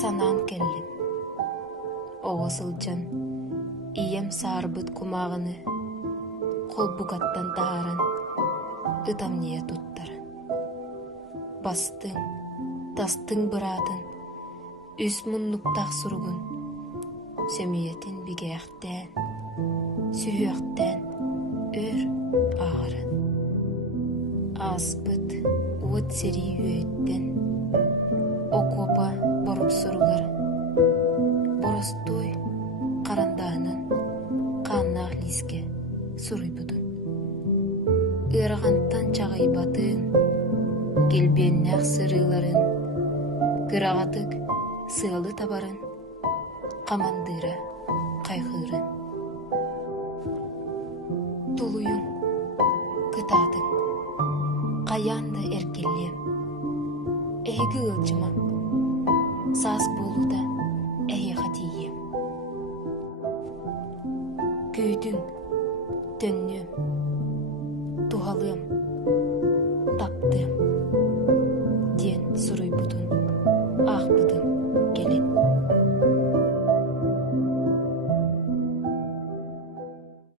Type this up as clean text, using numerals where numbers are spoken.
Санаан келлим. Оҕо сылдьан, ийэм саарбыт кумааҕыны холбугаттан таһааран ытамныя туттаран. Бастыҥ, тастыҥ быраатын, үс муннуктаах суругун сөмүйэтин бигээхтээн, сүһүөхтээн өр ааҕаран. Ааспыт уот сэрии үөйттэн, окуопа борук суругар, боростой карандаанан хааннаах лиске суруйбутун. Ыарахантан чаҕайбатыын, келбиэннээх сырыыларын, кыраҕатык сыалы табарын, хамандыыра хайхыырын. Тулуюң, кытаатык, каяанда эркеллиэм, эһиги ылдьымам, саас буолута эһиэхэ тиийиэм. Күүтүң, төннүөм, тухалыам,